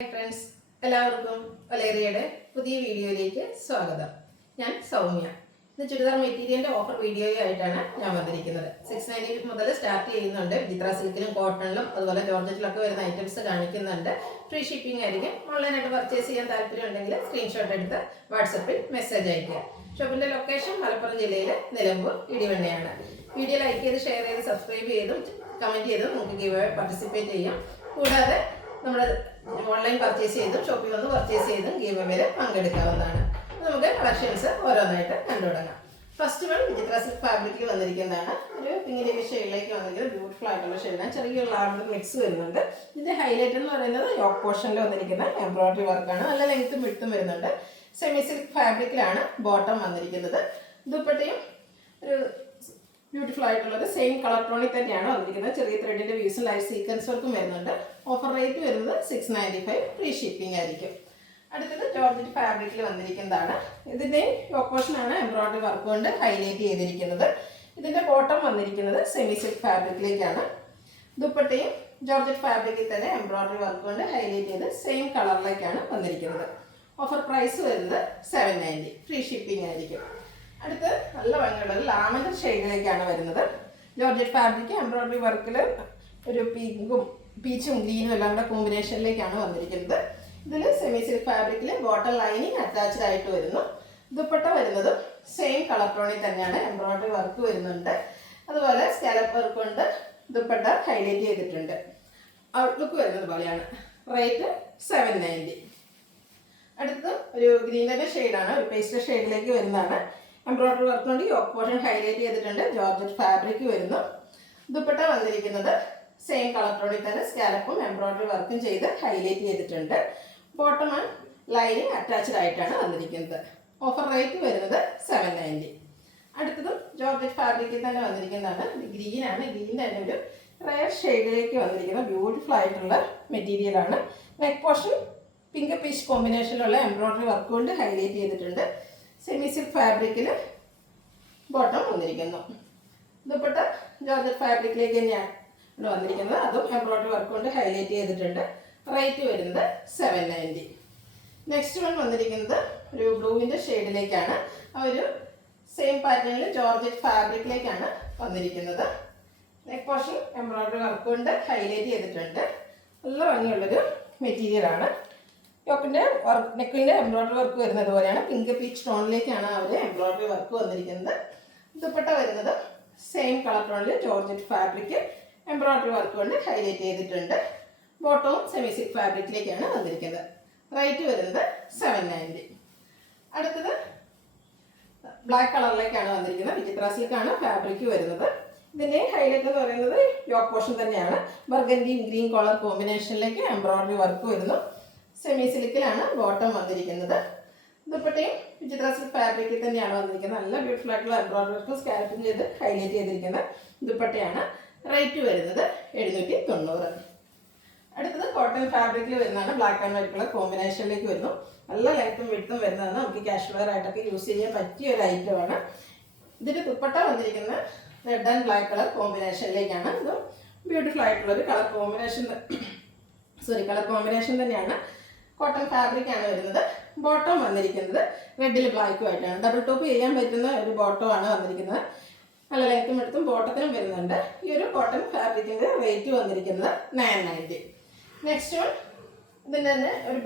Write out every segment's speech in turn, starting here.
Hi friends, എല്ലാവർക്കും വലേറിയയുടെ പുതിയ വീഡിയോയിലേക്ക് സ്വാഗതം. ഞാൻ സൗമ്യ. ഇന്ന് ചുരിദാർ മെറ്റീരിയലിന്റെ ഓഫർ വീഡിയോയായിട്ടാണ് ഞാൻ വന്നിരിക്കുന്നത്. 690 മുതൽ സ്റ്റാർട്ട് ചെയ്യുന്നുണ്ട്. ചിത്ര സിൽക്കിലും കോട്ടണിലും അതുപോലെ ജോർജറ്റിലൊക്കെ വരുന്ന ഐറ്റംസ് കാണിക്കുന്നുണ്ട്. ഫ്രീ ഷിപ്പിംഗ് ആയിരിക്കും. ഓൺലൈനായിട്ട് പർച്ചേസ് ചെയ്യാൻ താല്പര്യം ഉണ്ടെങ്കിൽ സ്ക്രീൻഷോട്ട് എടുത്ത് വാട്സപ്പിൽ മെസ്സേജ് അയക്കുക. ഷോപ്പിന്റെ ലൊക്കേഷൻ മലപ്പുറം ജില്ലയിലെ നിലമ്പൂർ ഇടിവണ്ണയാണ്. വീഡിയോ ലൈക്ക് ചെയ്ത് ഷെയർ ചെയ്ത് സബ്സ്ക്രൈബ് ചെയ്തും കമൻറ്റ് ചെയ്തും നമുക്ക് ഗിവ് പാർട്ടിസിപ്പേറ്റ് ചെയ്യാം. കൂടാതെ നമ്മൾ ഓൺലൈൻ പർച്ചേസ് ചെയ്തും ഷോപ്പിൽ വന്ന് പർച്ചേസ് ചെയ്തും ഗീവ് അവേയിൽ പങ്കെടുക്കാവുന്നതാണ്. നമുക്ക് കളക്ഷൻസ് ഓരോന്നായിട്ട് കണ്ടുതുടങ്ങാം. ഫസ്റ്റ് വൺ ചിത്ര സിൽക്ക് ഫാബ്രിക്കിൽ വന്നിരിക്കുന്നതാണ്. ഒരു പിങ്കിൻ്റെ ഷെയ്ഡിലേക്ക് വന്നിരിക്കുന്നത് ബ്യൂട്ടിഫുൾ ആയിട്ടുള്ള ഷെയ്ഡാണ്. ചെറിയൊരു ലാവൻഡർ മിക്സ് വരുന്നുണ്ട്. ഇതിൻ്റെ ഹൈലൈറ്റ് എന്ന് പറയുന്നത് യോക്ക് പോർഷനിൽ വന്നിരിക്കുന്ന എംബ്രോയിഡറി വർക്കാണ്. നല്ല ലെങ്ത്തും വിഡ്ത്തും വരുന്നുണ്ട്. സെമി സിൽക്ക് ഫാബ്രിക്കിലാണ് ബോട്ടം വന്നിരിക്കുന്നത്. ദുപ്പട്ടയും ഒരു ബ്യൂട്ടിഫുൾ ആയിട്ടുള്ളത് സെയിം കളർ ടോണിൽ തന്നെയാണ് വന്നിരിക്കുന്നത്. ചെറിയ ത്രെഡിന്റെ വ്യൂസും ലൈറ്റ് സീക്വൻസ് വർക്കും വരുന്നുണ്ട്. ഓഫർ റേറ്റ് വരുന്നത് 695, ഫ്രീ ഷിപ്പിംഗ് ആയിരിക്കും. അടുത്തത് ജോർജറ്റ് ഫാബ്രിക്കിൽ വന്നിരിക്കുന്നതാണ്. ഇതിന്റെ യോക്ക് പോർഷനാണ് എംബ്രോയിഡറി വർക്ക് കൊണ്ട് ഹൈലൈറ്റ് ചെയ്തിരിക്കുന്നത്. ഇതിന്റെ ബോട്ടം വന്നിരിക്കുന്നത് സെമി സിൽക്ക് ഫാബ്രിക്കിലേക്കാണ്. ദുപ്പട്ടയും ജോർജറ്റ് ഫാബ്രിക്കിൽ തന്നെ എംബ്രോയിഡറി വർക്ക് കൊണ്ട് ഹൈലൈറ്റ് ചെയ്ത് സെയിം കളറിലേക്കാണ് വന്നിരിക്കുന്നത്. ഓഫർ പ്രൈസ് വരുന്നത് 790, ഫ്രീ ഷിപ്പിംഗ് ആയിരിക്കും. അടുത്ത് നല്ല ഭംഗിയുള്ളത് ലാവൻഡർ ഷെയ്ഡിലേക്കാണ് വരുന്നത്. ജോർജറ്റ് ഫാബ്രിക് എംബ്രോയിഡറി വർക്കിൽ ഒരു പീച്ചും ഗ്രീനും എല്ലാം കൂടെ കോമ്പിനേഷനിലേക്കാണ് വന്നിരിക്കുന്നത്. ഇതിൽ സെമി സിൽക്ക് ഫാബ്രിക്കിൽ ബോട്ടം ലൈനിങ് അറ്റാച്ച്ഡ് ആയിട്ട് വരുന്നു. ദുപ്പട്ട വരുന്നതും സെയിം കളർ ടോണിൽ തന്നെയാണ്. എംബ്രോയിഡറി വർക്ക് വരുന്നുണ്ട്. അതുപോലെ സ്കാലപ്പ് വർക്ക് കൊണ്ട് ദുപ്പട്ട ഹൈലൈറ്റ് ചെയ്തിട്ടുണ്ട്. ഔട്ട്ലുക്ക് വരുന്നത് പോലെയാണ്. റേറ്റ് 790. അടുത്ത് ഒരു ഗ്രീനറി ഷെയ്ഡാണ്. ഒരു പേസ്റ്റൽ ഷെയ്ഡിലേക്ക് വരുന്നതാണ്. എംബ്രോയിഡറി വർക്ക് കൊണ്ട് യോക്ക് പോർഷൻ ഹൈലൈറ്റ് ചെയ്തിട്ടുണ്ട്. ജോർജറ്റ് ഫാബ്രിക് വരുന്നു. ദുപ്പട്ട വന്നിരിക്കുന്നത് സെയിം കളർ ടോണിൽ തന്നെ സ്കാലപ്പും എംബ്രോയിഡറി വർക്കും ചെയ്ത് ഹൈലൈറ്റ് ചെയ്തിട്ടുണ്ട്. ബോട്ടം ആൻഡ് ലൈനിങ് അറ്റാച്ച്ഡ് ആയിട്ടാണ് വന്നിരിക്കുന്നത്. ഓഫർ റേറ്റ് വരുന്നത് 790. അടുത്തതും ജോർജറ്റ് ഫാബ്രിക്കിൽ തന്നെ വന്നിരിക്കുന്നതാണ്. ഗ്രീനാണ്. ഗ്രീൻ തന്നെ ഒരു റയർ ഷെയ്ഡിലേക്ക് വന്നിരിക്കുന്ന ബ്യൂട്ടിഫുൾ ആയിട്ടുള്ള മെറ്റീരിയലാണ്. നെക്ക് പോർഷൻ പിങ്ക് പീച്ച് കോമ്പിനേഷനിലുള്ള എംബ്രോയിഡറി വർക്ക് കൊണ്ട് ഹൈലൈറ്റ് ചെയ്തിട്ടുണ്ട്. സെമി സിൽക്ക് ഫാബ്രിക്കിൽ ബോട്ടം വന്നിരിക്കുന്നു. ദുപ്പട്ട ജോർജറ്റ് ഫാബ്രിക്കിലേക്ക് തന്നെയാണ് ഇവിടെ വന്നിരിക്കുന്നത്. അതും എംബ്രോയിഡറി വർക്ക് കൊണ്ട് ഹൈലൈറ്റ് ചെയ്തിട്ടുണ്ട്. റേറ്റ് വരുന്നത് 790. നെക്സ്റ്റ് വൺ വന്നിരിക്കുന്നത് ഒരു ബ്ലൂവിൻ്റെ ഷെയ്ഡിലേക്കാണ്. ആ ഒരു സെയിം പാറ്റേണിൽ ജോർജറ്റ് ഫാബ്രിക്കിലേക്കാണ് വന്നിരിക്കുന്നത്. നെക്ക് പോർഷൻ എംബ്രോയിഡറി വർക്ക് കൊണ്ട് ഹൈലൈറ്റ് ചെയ്തിട്ടുണ്ട്. നല്ല ഭംഗിയുള്ളൊരു മെറ്റീരിയലാണ്. യോക്കിൻ്റെ വർക്ക് നെക്കിൻ്റെ എംബ്രോയിഡറി വർക്ക് വരുന്നത് പോലെയാണ്. പിങ്ക് പീച്ച് ടോണിലേക്കാണ് അവർ എംബ്രോയിഡറി വർക്ക് വന്നിരിക്കുന്നത്. ദുപ്പട്ട വരുന്നത് സെയിം കളർ ടോണിൽ ജോർജറ്റ് ഫാബ്രിക് എംബ്രോയിഡറി വർക്ക് കൊണ്ട് ഹൈലൈറ്റ് ചെയ്തിട്ടുണ്ട്. ബോട്ടവും സെമി സിൽക്ക് ഫാബ്രിക്കിലേക്കാണ് വന്നിരിക്കുന്നത്. റേറ്റ് വരുന്നത് 790. അടുത്തത് ബ്ലാക്ക് കളറിലേക്കാണ് വന്നിരിക്കുന്നത്. വിചിത്ര സിൽക്കാണ് ഫാബ്രിക് വരുന്നത്. ഇതിൻ്റെ ഹൈലൈറ്റ് എന്ന് പറയുന്നത് യോക്ക് പോർഷൻ തന്നെയാണ്. ബർഗൻഡിയും ഗ്രീൻ കളർ കോമ്പിനേഷനിലേക്ക് എംബ്രോയിഡറി വർക്ക് വരുന്നു. സെമി സിൽക്കിലാണ് ബോട്ടം വന്നിരിക്കുന്നത്. ദുപ്പട്ടയും വിചിത്ര സിൽക്ക് ഫാബ്രിക്കിൽ തന്നെയാണ് വന്നിരിക്കുന്നത്. നല്ല ബ്യൂട്ടിഫുൾ ആയിട്ടുള്ള എംബ്രോയിഡറി വർക്ക് സ്കാലപ്പിംഗ് ചെയ്ത് ഹൈലൈറ്റ് ചെയ്തിരിക്കുന്ന ദുപ്പട്ടയാണ്. റേറ്റ് വരുന്നത് 790. അടുത്തത് കോട്ടൺ ഫാബ്രിക്കിൽ വരുന്നതാണ്. ബ്ലാക്ക് ആൻഡ് വൈറ്റ് കളർ കോമ്പിനേഷനിലേക്ക് വരുന്നു. നല്ല ലെങ്ത്തും വിഡ്ത്തും വരുന്നതാണ്. നമുക്ക് ക്യാഷ് വെയർ ആയിട്ടൊക്കെ യൂസ് ചെയ്യാൻ പറ്റിയ ഒരു ഐറ്റമാണ്. ഇതിൻ്റെ ദുപ്പട്ട വന്നിരിക്കുന്നത് റെഡ് ആൻഡ് ബ്ലാക്ക് കളർ കോമ്പിനേഷനിലേക്കാണ്. ഇതും ബ്യൂട്ടിഫുൾ ആയിട്ടുള്ളൊരു കളർ കോമ്പിനേഷൻ തന്നെയാണ്. കോട്ടൺ ഫാബ്രിക് ആണ് വരുന്നത്. ബോട്ടം വന്നിരിക്കുന്നത് റെഡിൽ ബ്ലാക്കും ആയിട്ടാണ്. ഡബിൾ ടോപ്പ് ചെയ്യാൻ പറ്റുന്ന ഒരു ബോട്ടം ആണ് വന്നിരിക്കുന്നത്. നല്ല ലെങ്ത്തും എടുത്തും ബോട്ടത്തിനും വരുന്നുണ്ട്. ഈ ഒരു കോട്ടൺ ഫാബ്രിക്കിൻ്റെ റേറ്റ് വന്നിരിക്കുന്നത് 990. നെക്സ്റ്റ് വൺ ഇതിൻ്റെ തന്നെ ഒരു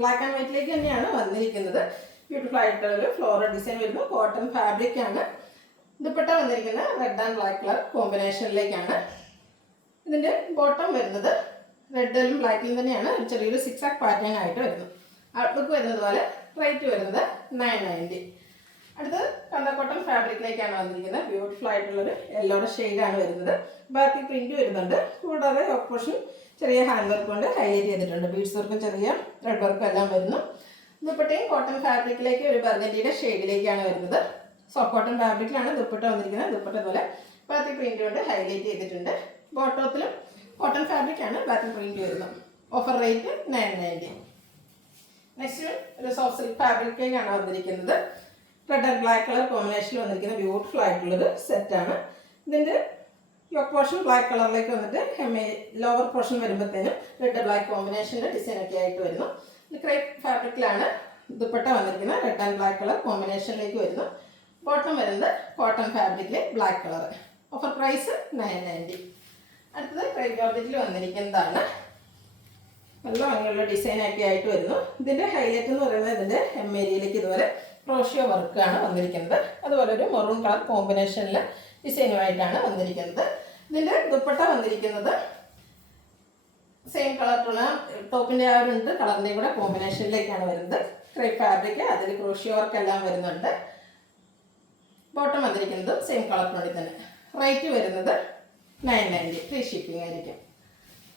ബ്ലാക്ക് ആൻഡ് വൈറ്റിലേക്ക് തന്നെയാണ് വന്നിരിക്കുന്നത്. ബ്യൂട്ടിഫുൾ ആയിട്ടുള്ളൊരു ഫ്ലോറൽ ഡിസൈൻ വരുന്നു. കോട്ടൺ ഫാബ്രിക് ആണ്. ദുപ്പട്ട വന്നിരിക്കുന്നത് റെഡ് ആൻഡ് ബ്ലാക്ക് കളർ കോമ്പിനേഷനിലേക്കാണ്. ഇതിൻ്റെ ബോട്ടം വരുന്നത് റെഡിലും ബ്ലാക്കിലും തന്നെയാണ്. ഒരു ചെറിയൊരു സിക്സാക് പാറ്റേൺ ആയിട്ട് വരുന്നു. ഔട്ട്ലുക്ക് വരുന്നത് പോലെ. റേറ്റ് വരുന്നത് 990. അടുത്തത് കണ്ടക്കോട്ടൺ ഫാബ്രിക്കിലേക്കാണ് വന്നിരിക്കുന്നത്. ബ്യൂട്ടിഫുൾ ആയിട്ടുള്ളൊരു യെല്ലോയുടെ ഷെയ്ഡാണ് വരുന്നത്. ബാക്കി പ്രിന്റ് വരുന്നുണ്ട്. കൂടാതെ യോക്ക് പോർഷൻ ചെറിയ ഹാൻഡ് വർക്ക് കൊണ്ട് ഹൈലൈറ്റ് ചെയ്തിട്ടുണ്ട്. ബീഡ്സ് വർക്കും ചെറിയ ത്രെഡ് വർക്കും എല്ലാം വരുന്നു. ദുപ്പട്ടയും കോട്ടൺ ഫാബ്രിക്കിലേക്ക് ഒരു ബർഗൻഡിയുടെ ഷെയ്ഡിലേക്കാണ് വരുന്നത്. സോഫ്റ്റ് കോട്ടൺ ഫാബ്രിക്കിലാണ് ദുപ്പട്ട വന്നിരിക്കുന്നത്. ദുപ്പട്ട പോലെ ബാക്കി പ്രിന്റ് കൊണ്ട് ഹൈലൈറ്റ് ചെയ്തിട്ടുണ്ട്. ബോട്ടത്തിലും കോട്ടൺ ഫാബ്രിക്കാണ് ബാക്കി പ്രിന്റ് വരുന്നത്. Offer rate 990. നെക്സ്റ്റ് ഒരു സോഫ്റ്റ് സിൽക്ക് ഫാബ്രിക്കേക്കാണ് വന്നിരിക്കുന്നത്. റെഡ് ആൻഡ് ബ്ലാക്ക് കളർ കോമ്പിനേഷനിൽ വന്നിരിക്കുന്ന ബ്യൂട്ടിഫുൾ ആയിട്ടുള്ളൊരു സെറ്റാണ്. ഇതിൻ്റെ യോക്ക് പോർഷൻ ബ്ലാക്ക് കളറിലേക്ക് വന്നിട്ട് ലോവർ പോർഷൻ വരുമ്പോഴത്തേനും റെഡ് ബ്ലാക്ക് കോമ്പിനേഷനിൽ ഡിസൈനൊക്കെ ആയിട്ട് വരുന്നു. ക്രേപ്പ് ഫാബ്രിക്കിലാണ് ദുപ്പട്ട വന്നിരിക്കുന്നത്. റെഡ് ആൻഡ് ബ്ലാക്ക് കളർ കോമ്പിനേഷനിലേക്ക് വരുന്നു. ബോട്ടം വരുന്നത് കോട്ടൺ ഫാബ്രിക്കിൽ ബ്ലാക്ക് കളർ. Offer price 990. അടുത്തത് ക്രേപ്പ് ജോർജറ്റിൽ വന്നിരിക്കുന്നതാണ്. നല്ല ഭംഗിയുള്ള ഡിസൈനൊക്കെ ആയിട്ട് വരുന്നു. ഇതിൻ്റെ ഹൈലൈറ്റ് എന്ന് പറയുന്നത് ഇതിൻ്റെ ഏരിയയിലേക്ക് ഇതുപോലെ ക്രോഷ്യോ വർക്കാണ് വന്നിരിക്കുന്നത്. അതുപോലെ ഒരു മെറൂൺ കളർ കോമ്പിനേഷനിൽ ഡിസൈനുമായിട്ടാണ് വന്നിരിക്കുന്നത്. ഇതിൻ്റെ ദുപ്പട്ട വന്നിരിക്കുന്നത് സെയിം കളർ ടോപ്പിൻ്റെ ആ ഒരു കളറിൻ്റെയും കൂടെ കോമ്പിനേഷനിലേക്കാണ് വരുന്നത്. ക്രേപ്പ് ഫാബ്രിക്, അതിൽ ക്രോഷ്യോ വർക്ക് എല്ലാം വരുന്നുണ്ട്. ബോട്ടം വന്നിരിക്കുന്നത് സെയിം കളർ ടോണിൽ തന്നെ. റേറ്റ് വരുന്നത് 990, ഫ്രീ ഷിപ്പിംഗ് ആയിരിക്കും.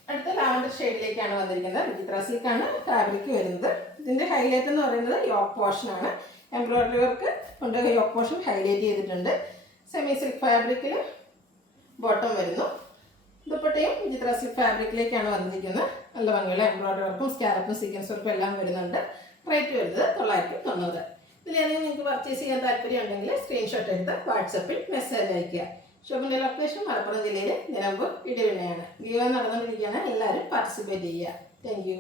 അടുത്ത ലാവൻഡർ ഷെയ്ഡിലേക്കാണ് വന്നിരിക്കുന്നത്. വിചിത്ര സിൽക്കാണ് ഫാബ്രിക് വരുന്നത്. ഇതിൻ്റെ ഹൈലൈറ്റ് എന്ന് പറയുന്നത് യോക്ക് പോർഷനാണ്. എംബ്രോയിഡറി വർക്ക് കൊണ്ട് യോക്ക് പോർഷൻ ഹൈലൈറ്റ് ചെയ്തിട്ടുണ്ട്. സെമി സിൽക്ക് ഫാബ്രിക്കിൽ ബോട്ടം വരുന്നു. ദുപ്പട്ടയും വിചിത്ര സിൽക്ക് ഫാബ്രിക്കിലേക്കാണ് വന്നിരിക്കുന്നത്. നല്ല ഭംഗിയുള്ള എംബ്രോയിഡറി വർക്കും സ്കാലപ്പും സീക്വൻസ് വർക്കും എല്ലാം വരുന്നുണ്ട്. റേറ്റ് വരുന്നത് 990. ഇതിലേതെങ്കിലും നിങ്ങൾക്ക് പർച്ചേസ് ചെയ്യാൻ താല്പര്യം ഉണ്ടെങ്കിൽ സ്ക്രീൻഷോട്ട് എടുത്ത് വാട്സപ്പിൽ മെസ്സേജ് അയയ്ക്കുക. ഷോപ്പിൻ്റെ ലൊക്കേഷൻ മലപ്പുറം ജില്ലയിലെ നിലമ്പൂർ ഇടവിനയാണ്. ഗീവ നടന്നുകൊണ്ടിരിക്കുകയാണ്. എല്ലാവരും പാർട്ടിസിപ്പേറ്റ് ചെയ്യുക. Thank you.